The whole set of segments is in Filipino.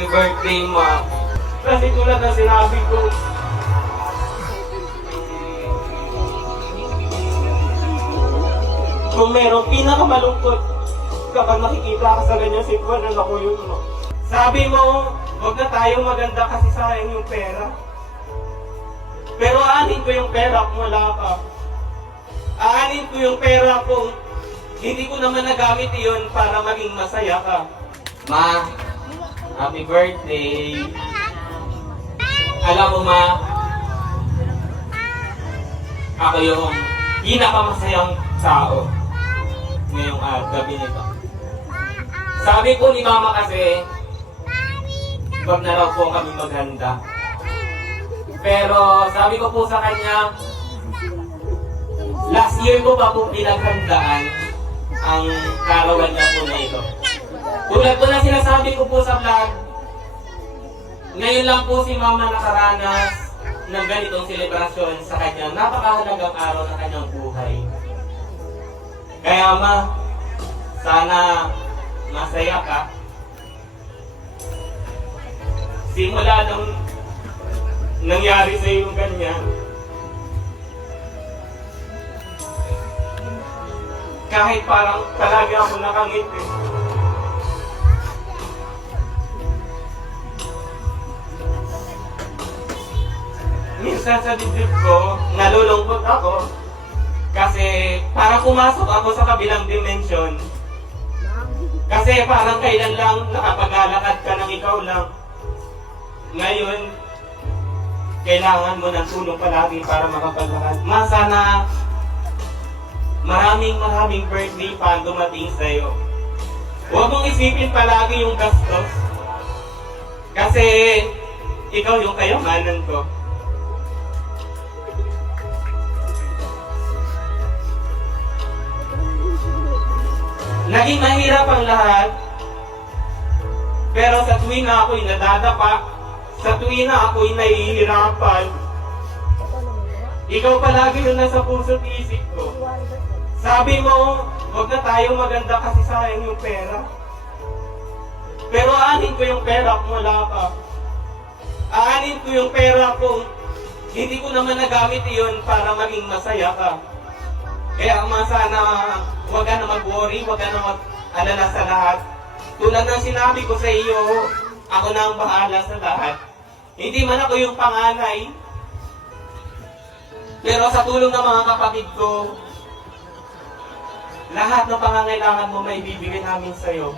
Happy birthday, ma. Kasi tulad na sinabi ko, kung merong pinakamalungkot kapag makikita ka sa ganyan sitwasyon na nakuyot mo. Sabi mo, huwag na tayong maganda kasi sayang yung pera. Pero aanin ko yung pera kung wala ka. Aanin ko yung pera kung hindi ko naman nagamit iyon para maging masaya ka. Ma, happy birthday. Alam mo, ma, ako yung pinakamasayang tao ngayong gabi nito. Sabi ko ni mama kasi, wag na raw po kami maghanda. Pero sabi ko po sa kanya, last year ko pa po pinaghandaan ang karawan niya po na ito. Tulad ko na sinasabi ko po sa vlog, ngayon lang po si mama nakaranas ng ganitong selebrasyon sa kanyang napakahalagang araw ng kanyang buhay. Kaya ma, sana masaya ka. Simula nung nangyari sa iyo ganyan, kahit parang palagi ako nakangiti, minsan sa dibdib ko, nalulungkot ako kasi parang pumasok ako sa kabilang dimensyon. Kasi parang kailan lang nakapaglalakad ka ng ikaw lang. Ngayon, kailangan mo ng tulong palagi para makapaglakad. Ma, sana maraming birthday pa ang dumating sa'yo. Huwag mong isipin palagi yung gastos. Kasi ikaw yung kayamanan ko. Naging mahirap ang lahat, pero sa tuwing na ako'y nadadapa, sa tuwing na ako'y nahihirapan, ikaw palagi yung nasa puso't isip ko. Sabi mo, huwag na tayong maganda kasi sayang yung pera. Pero aanin ko yung pera kung wala ka. Aanin ko yung pera kung hindi ko naman nagamit iyon para maging masaya ka. Kaya sana huwag ka na mag-worry, huwag ka na mag-alala sa lahat. Tulad ng sinabi ko sa iyo, ako na ang bahala sa lahat. Hindi man ako yung panganay, pero sa tulong ng mga kapatid ko, lahat ng pangangailangan mo may bibigay namin sa iyo.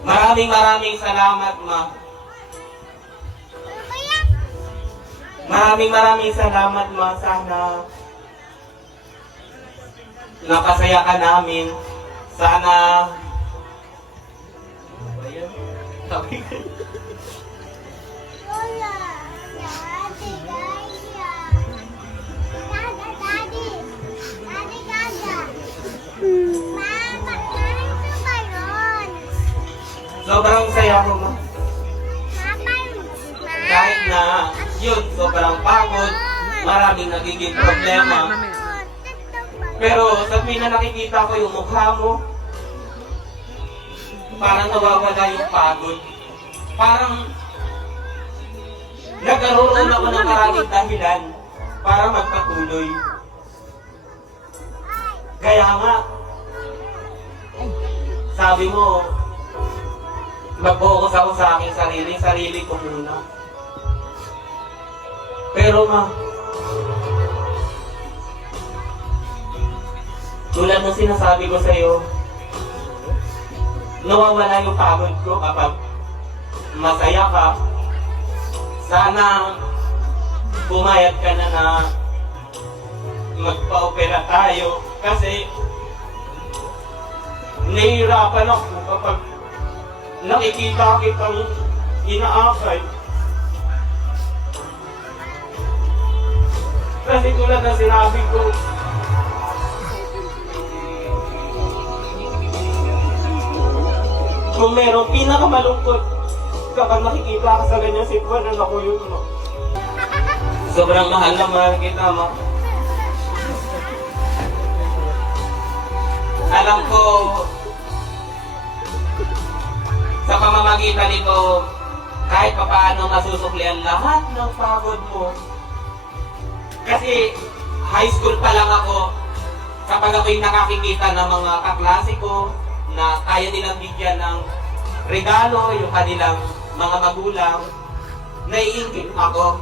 Maraming salamat, ma. Maraming salamat, ma. Sana napasaya ka namin. Sana sabi ko. Sobrang saya ko, ma. Kahit na yun, sobrang pagod, maraming nagiging problema. Pero sa tuwing na nakikita ko yung mukha mo, parang nawawala yung pagod. Parang nagkaroon ako ng maraming dahilan para magpatuloy. Kaya nga, sabi mo, mag-focus ako sa aking sarili ko muna. Pero ma, tulad ng sinasabi ko sa iyo, nawawala yung pagod ko kapag masaya ka. Sana pumayag ka na magpa-opera tayo kasi nahihirapan ako kapag nakikita kitang inaakay. Kasi tulad ng sinabi ko, kung merong pinakamalungkot kapag nakikita ka sa ganyan sitwasyon na nakuyot mo. Sobrang mahal na mahal kita, ma. Alam ko, sa pamamagitan nito, kahit papaano masusuklian lahat ng pagod mo. Kasi high school pa lang ako, kapag ako'y nakakikita ng mga kaklase ko na kaya nilang bigyan ng regalo yung kanilang mga magulang, naiingit ako.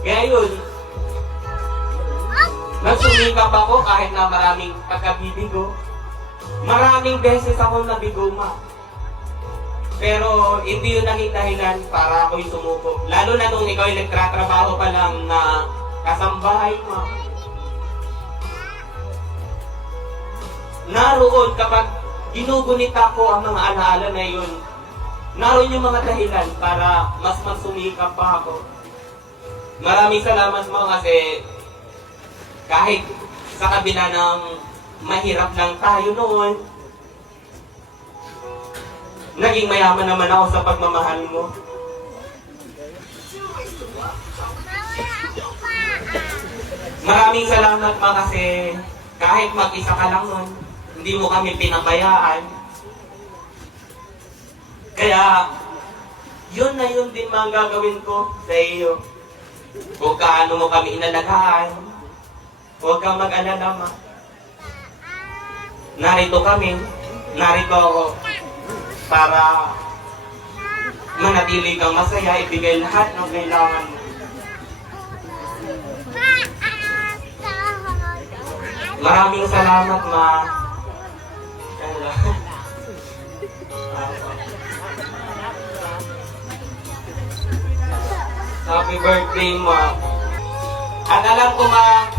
Kaya yun, nagsumikap ako kahit na maraming pagkabibigo. Maraming beses ako nabigo, ma. Pero hindi yun naging dahilan para ako'y sumuko. Lalo na nung ikaw ay nagtratrabaho pa lang na kasambahay, ma. Naroon kapag ginugunita ko ang mga alaala na yun, naroon yung mga dahilan para mas sumikap pa ako. Maraming salamat mo kasi kahit sa kabila ng mahirap lang tayo noon, naging mayaman naman ako sa pagmamahal mo. Maraming salamat ma kasi kahit mag-isa ka lang nun, hindi mo kami pinabayaan. Kaya, yun na yun din mga gagawin ko sa iyo. Kung kaano mo kami inalagaan, huwag kang mag-alala, ma. Narito kami, narito ako para manatili kang masaya, ibigay lahat ng kailangan mo. Maraming salamat, ma. Happy birthday, ma. At alam ko, ma,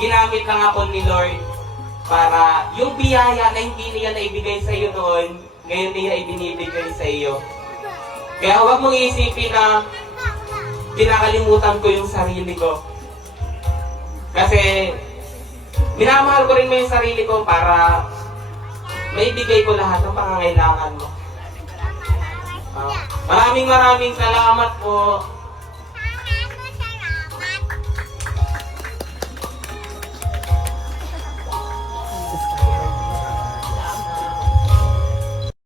ginamit lang ako ni Lord para yung biyaya na hindi niya naibigay sa iyo noon, ngayon niya ibinibigay sa iyo. Kaya huwag mong isipin na pinakalimutan ko yung sarili ko. Kasi minamahal ko rin mo yung sarili ko para maibigay ko lahat ng pangangailangan mo. Maraming salamat po.